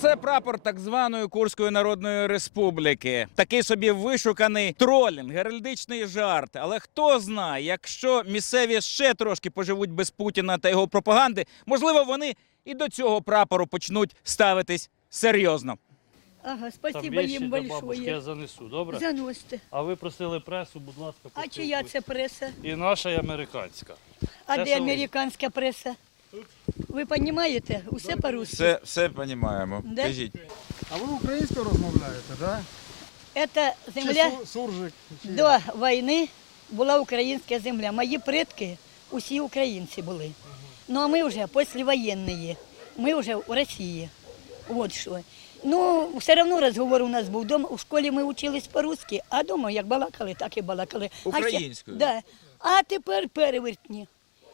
Це прапор так званої Курської Народної Республіки. Такий собі вишуканий тролінг, геральдичний жарт. Але хто знає, якщо місцеві ще трошки поживуть без Путіна та його пропаганди, можливо, вони і до цього прапору почнуть ставитись серйозно. Ага, Там спасибо вещи їм бабушки я большое. занесу, добре? Заносьте. А ви просили пресу, будь ласка, А чия підписуйте. це преса? І наша, і американська. А Це де американська преса? Ви розумієте? Усе по-русски. Все, все розуміємо. Да? Кажіть. А ви українською розмовляєте, так? Це земля су- суржик? Чи до війни була українська земля. Мої предки усі українці були. Ну а ми вже післявоєнні. Ми вже у Росії. От що. Ну, все одно розговор у нас був. Дома, у школі ми вчились по-русски, а вдома як балакали, так і балакали. А ще- Українською? Да. А тепер перевертні.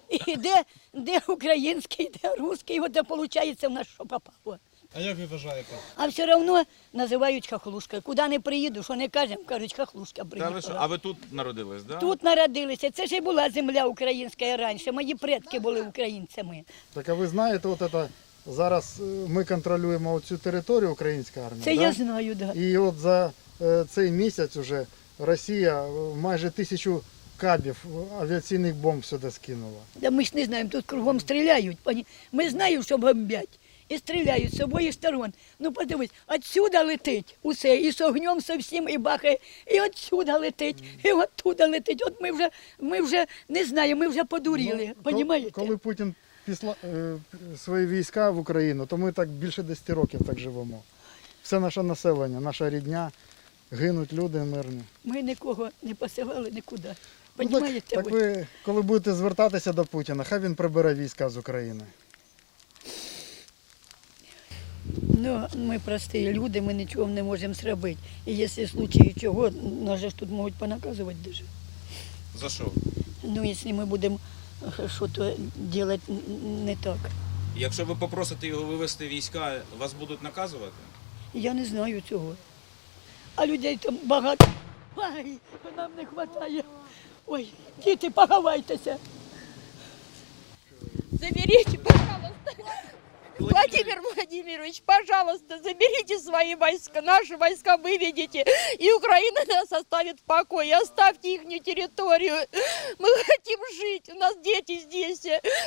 І де, де український, де русський, от виходить в нас що попало. А як ви вважаєте? А все одно називають хахлушкою. Куди не приїду, що не кажемо, кажуть, хахлушка приїхала. ви тут народились, да? Тут народилися. Це ж і була земля українська раніше. Мої предки були українцями. Так а ви знаєте, от це, зараз е, ми контролюємо оцю територію українська армія. Це да? я знаю, да. І от за е, цей місяць уже Росія е, майже тисячу кабів авіаційних бомб сюди скинула. Да ми ж не знаємо, тут кругом стріляють. пані. Ми знаємо, що бомбять. І стріляють з обох сторон. Ну подивись, отсюда летить усе, і з огнем со всім, і бахає, і отсюда летить, і оттуда летить. От ми вже, ми вже не знаємо, ми вже подуріли. Ну, Понімаєте? Коли, коли Путін післа е, свої війська в Україну, то ми так більше 10 років так живемо. Все наше населення, наша рідня, гинуть люди мирні. Ми нікого не посилали нікуди. Ну, так, так ви? коли будете звертатися до Путіна, хай він прибере війська з України. Ну, ми прості люди, ми нічого не можемо зробити. І якщо в случаї чого, нас же ж тут можуть понаказувати дуже. За що? Ну, якщо ми будемо е, щось робити не так. Якщо ви попросите його вивести війська, вас будуть наказувати? Я не знаю цього. А людей там багато. Ай, нам не вистачає. Ой, діти, поховайтеся. Заберите, пожалуйста. Владимир Владимирович, пожалуйста, заберите свои войска, наши войска выведите, и Украина нас оставит в покое, оставьте их территорию. Мы хотим жить, у нас дети здесь,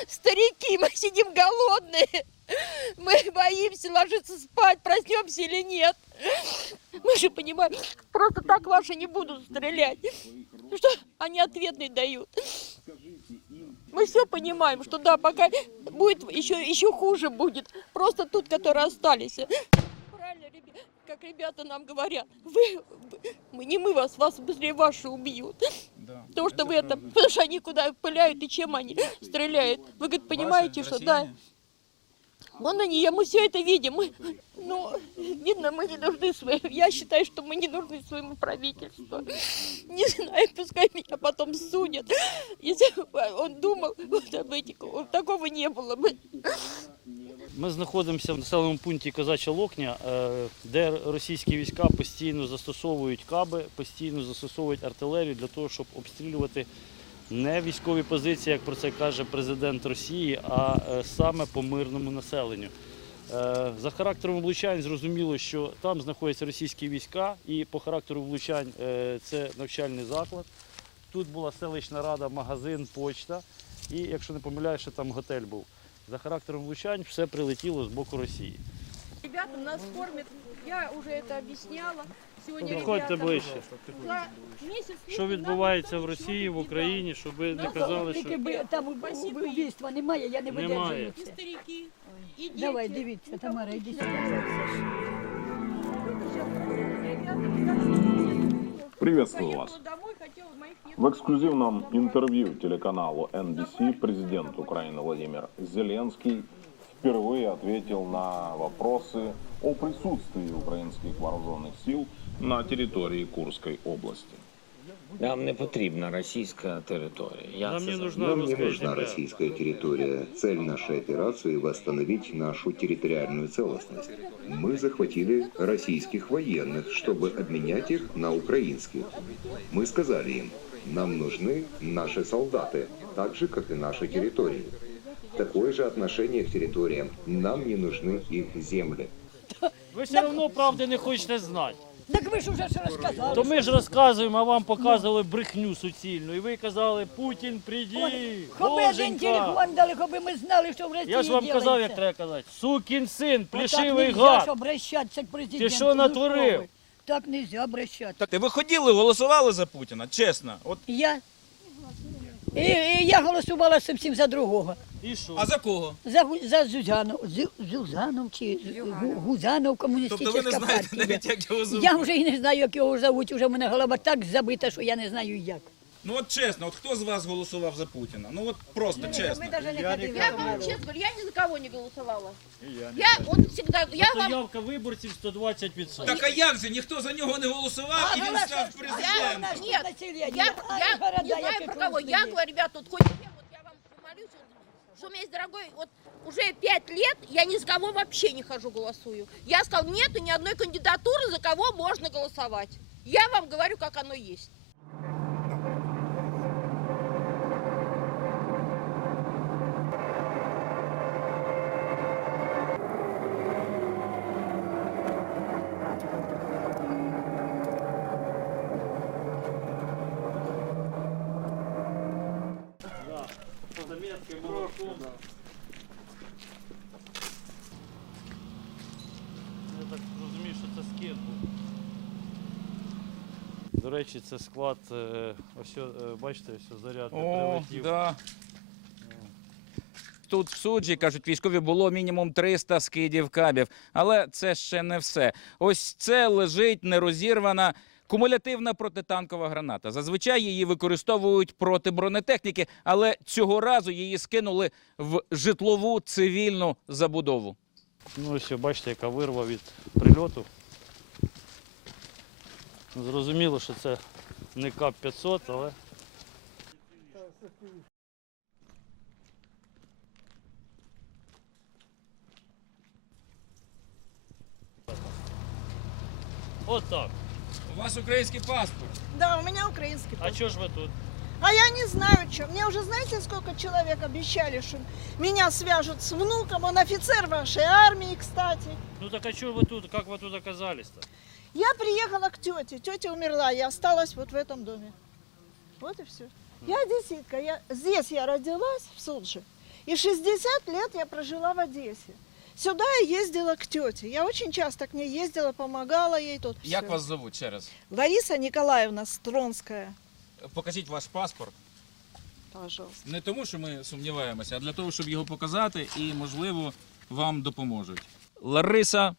старики, мы сидим голодные. Мы боимся ложиться спать, проснемся или нет. Мы же понимаем, просто так ваши не будут стрелять. Что они ответный дают. Мы все понимаем, что да, пока будет еще, еще хуже будет. Просто тут, которые остались. Правильно, как ребята нам говорят, вы, мы, не мы вас, вас быстрее ваши убьют. Да. Потому что вы это, потому что они куда пыляют и чем они стреляют. Вы, говорит, понимаете, что да, вон они, я- мы все это видим. Мы, ну, видно, мы не нужны своим. Я считаю, что мы не нужны своему правительству. Не знаю, пускай меня потом судят. Если бы он думал вот об этих, вот такого не было бы. Ми знаходимося в населеному пункті Козача Локня, е, де російські війська постійно застосовують каби, постійно застосовують артилерію для того, щоб обстрілювати не військові позиції, як про це каже президент Росії, а е, саме по мирному населенню. Е, За характером влучань зрозуміло, що там знаходяться російські війська, і по характеру влучань е, це навчальний заклад. Тут була селищна рада, магазин, почта, і, якщо не помиляюсь, ще там готель був. За характером влучань все прилетіло з боку Росії. Ребята нас кормят, я уже это объясняла Сегодня Підходьте ребята ближче. за месяц Що відбувається в Росії, в Україні, щоб ви не казали, Тільки що би там уб- убивства немає, я не Немає. видержую це. старики и дети. Давай, дивіться, Тамара, йди сюди. Приветствую вас. Домой хотела моих нет. В эксклюзивном интервью телеканалу NBC президент Украины Владимир Зеленский впервые ответил на вопросы о присутствии украинских вооруженных сил на территории Курской области. Нам не потрібна російська територія. Я Нам це не за- нужна Нам не русская нужна земля. российская территория. Цель нашей операции – восстановить нашу территориальную целостность. Мы захватили российских военных, чтобы обменять их на украинских. Мы сказали им, нам нужны наши солдаты, так же, как и наши территории. Такое же отношение к территориям. Нам не нужны их земли. Ви все одно правди не хочете знати. Так ви ж уже ж розказали. То ми ж розказуємо, а вам показували брехню суцільну. І ви казали, Путін, прийди, Хоби один боженька. телефон дали, хоби ми знали, що в Росії Я ж вам казав, як треба казати. Сукін син, плішивий нельзя гад. ж обращатися к президенту. Ти що ну натворив? ви? Так нельзя обращатися. Так, ви ходили, голосували за Путіна, чесно. От, Я? І, і я голосувала зовсім за другого. І що? а за кого? За, Гу- за Зюзанов, Зю, Зюзанов чи Гу- Гузанов, комуністична Тобто ви не знаєте партія. навіть, як його звуть? Я вже і не знаю, як його зовуть, уже в мене голова так забита, що я не знаю як. Ну от чесно, от хто з вас голосував за Путіна? Ну от просто чесно. Ми навіть не ходили. Я вам честно говорю, я ни за кого не голосовала. Я вот всегда, я вам... явка виборців 120%. Так а як же? Ніхто за нього не голосував і він став президентом. Нет. Я, я не знаю про кого. Я говорю, ребят, вот хоть я, вот я вам помолюсь, вот, что у меня есть дорогой, вот уже пять лет я ни с кого вообще не хожу голосую. Я сказал, нету ни одной кандидатуры, за кого можно голосовать. Я вам говорю, как оно есть. Я так розумію, що це скид був. До речі, це склад, е, ось, е, бачите, ось заряд О, прилетів. да. Тут в суджі, кажуть, військові було мінімум 300 скидів кабів. Але це ще не все. Ось це лежить нерозірвана кумулятивна протитанкова граната. Зазвичай її використовують проти бронетехніки, але цього разу її скинули в житлову цивільну забудову. Ну ось бачите, яка вирва від прильоту. Зрозуміло, що це не КАП-500, але От так. У вас український паспорт. Да, у меня украинский А паспорт. чого ж ви тут? А я не знаю, что. Мне уже знаете, сколько человек обещали, что меня свяжут с внуком. Он офицер вашей армии, кстати. Ну так а чого ви тут? Як ви тут оказались-то? Я приехала к тете. Тетя умерла, я осталась вот в этом доме. Вот и все. Я одесситка. Я, здесь я родилась, в Судже. И 60 лет я прожила в Одессе. Сюда я ездила к тете. Я очень часто к ней ездила, помогала ей тут. Як всё. вас зовуть ще раз? Лариса Николаевна Стронская. Покажіть ваш паспорт. Пожалуйста. Не тому, що ми сумніваємося, а для того, щоб його показати і, можливо, вам допоможуть. Лариса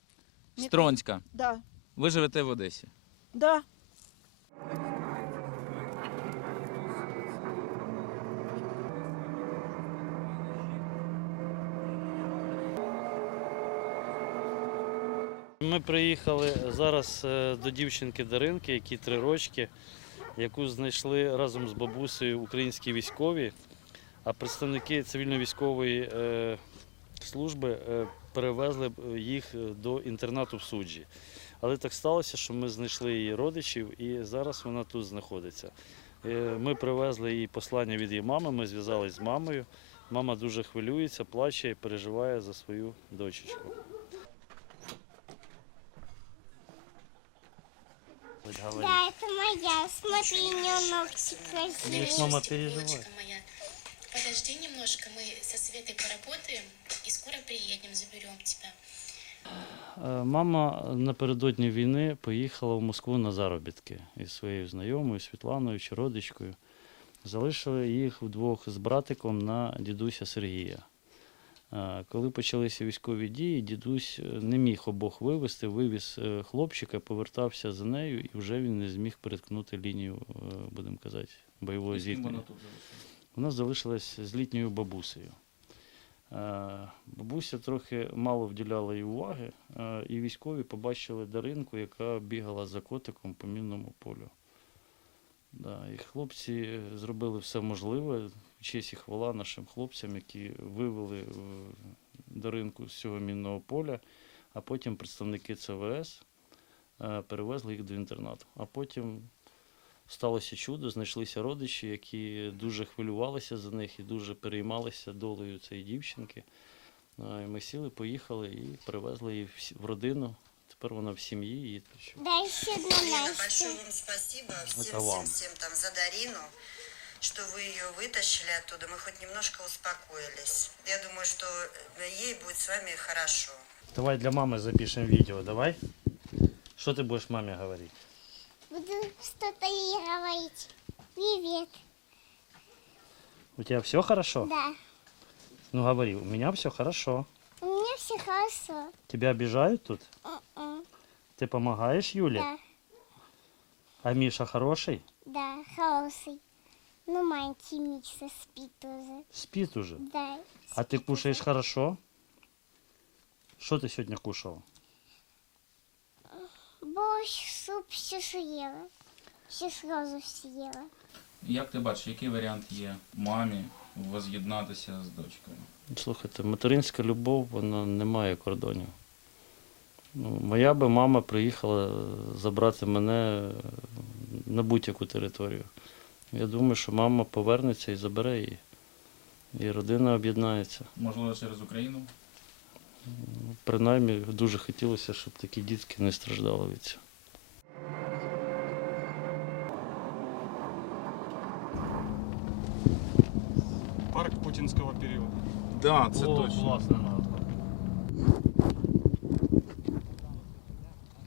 Стронська. Да, Ви живете в Одесі. да. Ми приїхали зараз е, до дівчинки Даринки, якій три рочки, яку знайшли разом з бабусею українські військові, а представники цивільно-військової е, служби е, перевезли їх до інтернату в суджі. Але так сталося, що ми знайшли її родичів і зараз вона тут знаходиться. Ми привезли їй послання від її мами, ми зв'язалися з мамою. Мама дуже хвилюється, плаче і переживає за свою дочечку. Хоть говори. Да, это моя. Смотри, у нее ногти Видишь, мама переживает. Подожди немножко, мы со Светой поработаем и скоро приедем, заберем тебя. Е, Мама напередодні війни поїхала в Москву на заробітки із своєю знайомою Світланою чи родичкою. Залишили їх вдвох з братиком на дідуся Сергія. Е, Коли почалися військові дії, дідусь е, не міг обох вивезти, вивіз е, хлопчика, повертався за нею, і вже він не зміг переткнути лінію, будемо казати, бойового зіткнення. Вона залишилась з літньою бабусею. Бабуся трохи мало вділяла їй уваги, і військові побачили Даринку, яка бігала за котиком по мінному полю. Да, і хлопці зробили все можливе. Честь і хвала нашим хлопцям, які вивели е, Даринку з цього мінного поля, а потім представники ЦВС е, перевезли їх до інтернату. А потім сталося чудо, знайшлися родичі, які дуже хвилювалися за них і дуже переймалися долею цієї дівчинки. Ми сіли, поїхали і привезли її в родину. Тепер вона в сім'ї і Дай ще одну Настю. Большое вам спасибо вам. всем, всем там за Дарину, что вы ее вытащили оттуда. Мы хоть немножко успокоились. Я думаю, что э, ей будет с вами хорошо. Давай для мами запишемо відео, давай. Що ти будеш мамі говорити? Буду что-то ей говорить. Привет. У тебе все хорошо? Да. Ну говори, у меня все хорошо. У меня все хорошо. Тебя обижают тут? М-м. Ты помогаешь Юле? Да, А Миша хороший? да, хороший. Ну, маленький Миша спит уже. Спит уже. Да. А ты кушаешь хорошо? Что ты сегодня кушал? Борщ, суп, все съела. Все сразу съела. Як ти бачиш, який варіант є мамі воз'єднатися з дочкою? Слухайте, материнська любов, вона не має кордонів. Ну, моя би мама приїхала забрати мене на будь-яку територію. Я думаю, що мама повернеться і забере її. І родина об'єднається. Можливо, через Україну? Ну, Принаймні, дуже хотілося, щоб такі дітки не страждали від цього. Парк путинского периода. Да, О, класна назва.